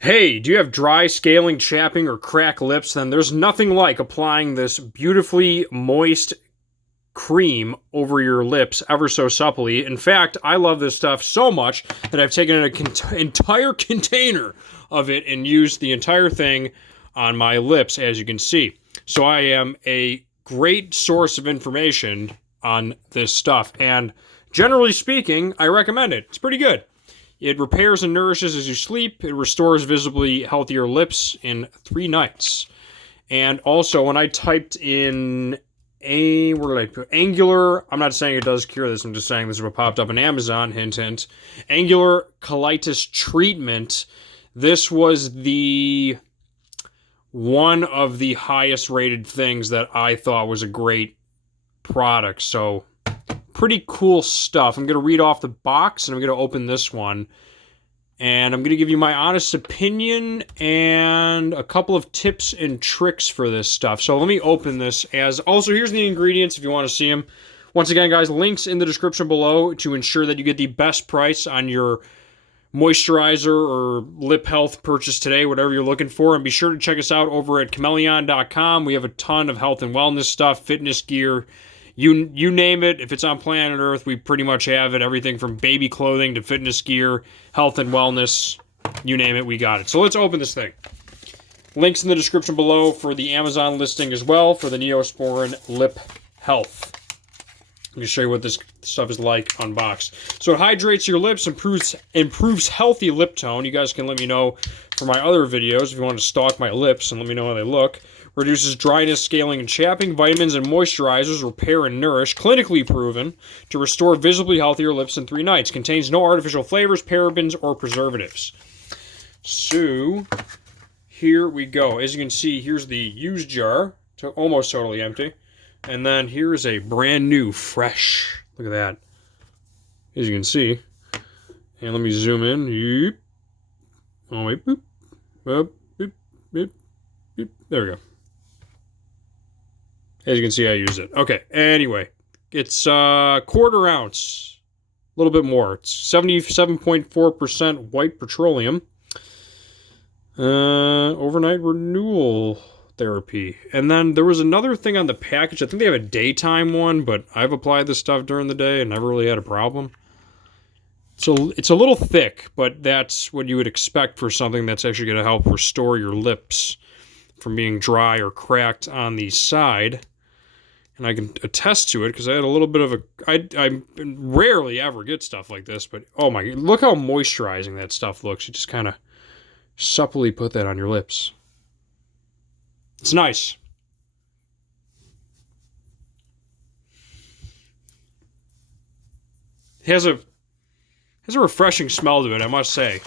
Hey, do you have dry, scaling, chapping, or cracked lips? Then there's nothing like applying this beautifully moist cream over your lips ever so supplely. In fact, I love this stuff so much that I've taken an entire container of it and used the entire thing on my lips, as you can see. So I am a great source of information on this stuff. And generally speaking, I recommend it. It's pretty good. It repairs and nourishes as you sleep. It restores visibly healthier lips in 3 nights. And also, when I typed in where did I put angular? I'm not saying it does cure this. I'm just saying this is what popped up on Amazon. Hint, hint. Angular cheilitis treatment. This was the one of the highest rated things that I thought was a great product. So pretty cool stuff. I'm going to read off the box, and I'm going to open this one. And I'm going to give you my honest opinion and a couple of tips and tricks for this stuff. So let me open this. Also, here's the ingredients if you want to see them. Once again, guys, links in the description below to ensure that you get the best price on your moisturizer or lip health purchase today, whatever you're looking for. And be sure to check us out over at Chmelaeon.com. We have a ton of health and wellness stuff, fitness gear. You name it, if it's on planet Earth, we pretty much have it. Everything from baby clothing to fitness gear, health and wellness, you name it, we got it. So let's open this thing. Links in the description below for the Amazon listing as well for the Neosporin Lip Health. Let me show you what this stuff is like unboxed. So it hydrates your lips, improves healthy lip tone. You guys can let me know for my other videos if you want to stalk my lips and let me know how they look. Reduces dryness, scaling, and chapping. Vitamins and moisturizers repair and nourish. Clinically proven to restore visibly healthier lips in 3 nights. Contains no artificial flavors, parabens, or preservatives. So, here we go. As you can see, here's the used jar. Almost totally empty. And then here's a brand new, fresh. Look at that. As you can see. And let me zoom in. Yeep. Oh, wait. Boop. Boop. Boop. Boop. Boop. There we go. As you can see, I use it. Okay, anyway. It's quarter ounce. A little bit more. It's 77.4% white petroleum. Overnight renewal therapy. And then there was another thing on the package. I think they have a daytime one, but I've applied this stuff during the day and never really had a problem. So it's a little thick, but that's what you would expect for something that's actually going to help restore your lips from being dry or cracked on the side. And I can attest to it because I had a little bit of a... I rarely ever get stuff like this, but oh my... Look how moisturizing that stuff looks. You just kind of supplely put that on your lips. It's nice. It has a refreshing smell to it, I must say.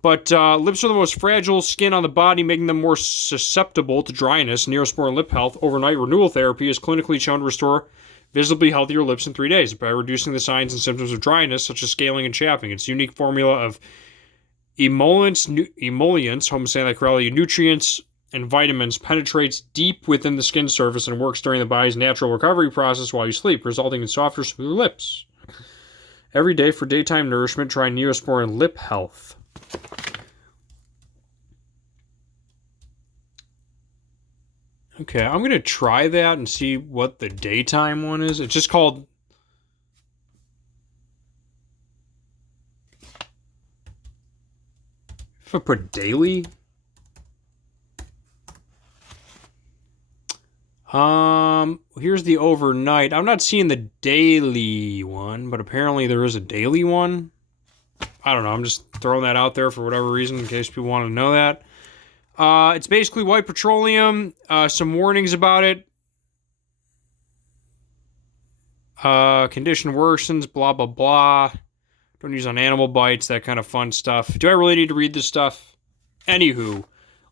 But lips are the most fragile skin on the body, making them more susceptible to dryness. Neosporin Lip Health Overnight Renewal Therapy is clinically shown to restore visibly healthier lips in 3 days by reducing the signs and symptoms of dryness, such as scaling and chapping. Its unique formula of emollients, homocysteine, nutrients, and vitamins penetrates deep within the skin surface and works during the body's natural recovery process while you sleep, resulting in softer, smoother lips. Every day for daytime nourishment, try Neosporin Lip Health. Okay, I'm going to try that and see what the daytime one is. It's just called... If I put daily... Here's the overnight. I'm not seeing the daily one, but apparently there is a daily one. I don't know. I'm just throwing that out there for whatever reason in case people want to know that. It's basically white petroleum. Some warnings about it. Condition worsens, blah, blah, blah. Don't use on animal bites, that kind of fun stuff. Do I really need to read this stuff? Anywho,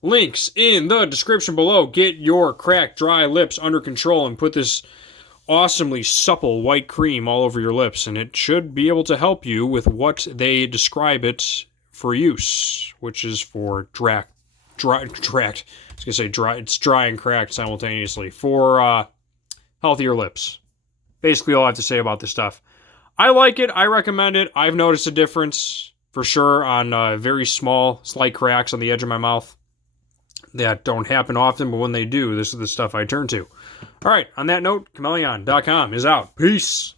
links in the description below. Get your cracked, dry lips under control and put this awesomely supple white cream all over your lips, and it should be able to help you with what they describe it for use, which is for dry. It's dry and cracked simultaneously for healthier lips. Basically all I have to say about this stuff. I like it. I recommend it. I've noticed a difference for sure on very small, slight cracks on the edge of my mouth that don't happen often, but when they do, this is the stuff I turn to. All right, on that note, Chmelaeon.com is out. Peace.